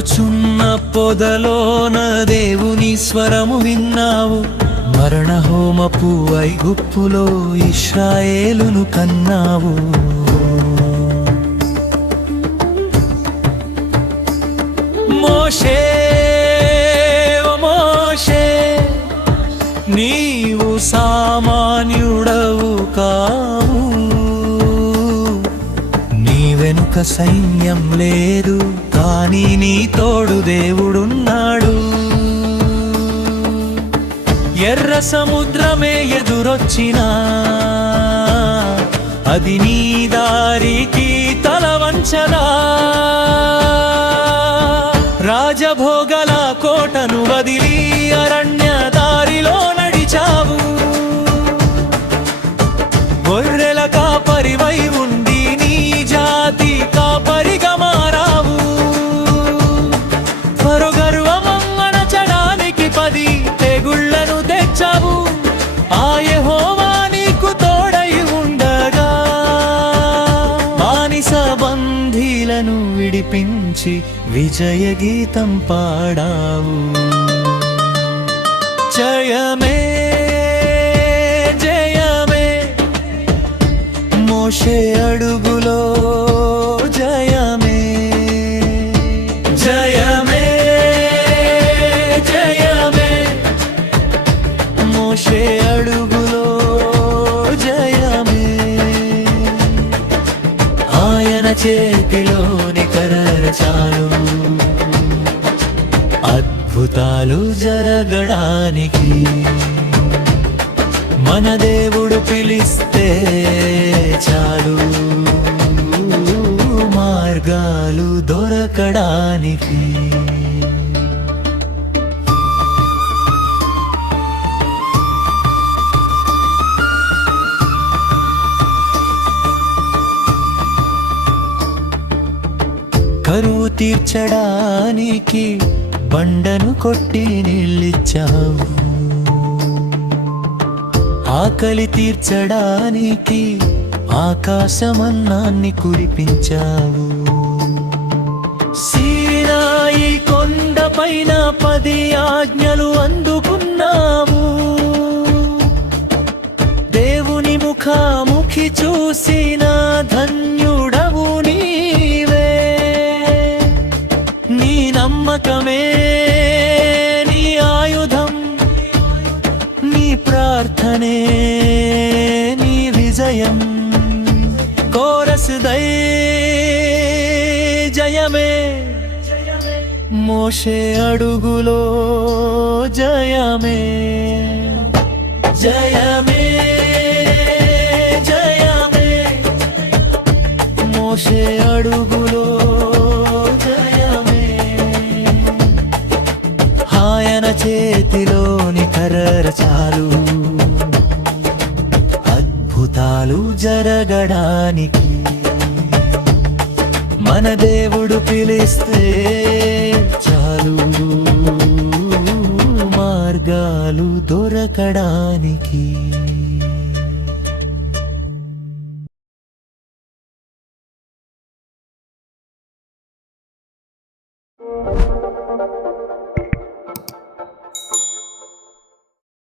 మండుచున్న పొదలోన దేవుని స్వరము విన్నావు. మరణ హోమపు ఐగుప్తులో ఇశ్రాయేలును కన్నావు. మోషే మోషే నీవు సామాన్యుడవు కావు. నీ వెనుక సైన్యం లేదు, కానీ నీ తోడు దేవుడున్నాడు. ఎర్ర సముద్రమే ఎదురొచ్చినా అది నీ దారికి తల వంచదా. రాజభోగల కోటను వదిలి అరణ్య దారిలో నడిచావు. గొర్రెల కాపరివై ఉండి నీ జాతి కాపరిగా మారావు. గర్వమణచడానికి 10 తెగుళ్లను తెచ్చావు. ఆ యెహోవా నీకు తోడై ఉండగా బానిస బంధీలను విడిపించి విజయ గీతం పాడావు. జయమే జయమే మోషే అడుగులో జయమే. జయమే జయమే మోషే అడుగులో జయమే. ఆయన చేతిలోని కర్ర చాలు అద్భుతాలు జరగడానికి. మన దేవుడు పిలిస్తే చాలు మార్గాలు దొరకడానికి. కరువు తీర్చడానికి బండను కొట్టి నీళ్ళిచ్చావు. ఆకలి తీర్చడానికి ఆకాశమన్నాన్ని కురిపించావు. సీనాయి కొండపైన 10 ఆజ్ఞలు అందుకున్నావు. దేవుని ముఖాముఖి చూసిన ధన్యుడవు నీవే. నీ నమ్మకమే నీ ఆయుధం, నీ ప్రార్థనే నీ విజయం. కోరస్ దై జయమే మోషే అడుగులో జయమే. జయమే జయమే మోషే అడుగులో జయమే. ఆయన చేతిలోని కర్ర చాలు అద్భుతాలు జరగడానికి. మన దేవుడు పిలిస్తే చాలు మార్గాలు దొరకడానికి.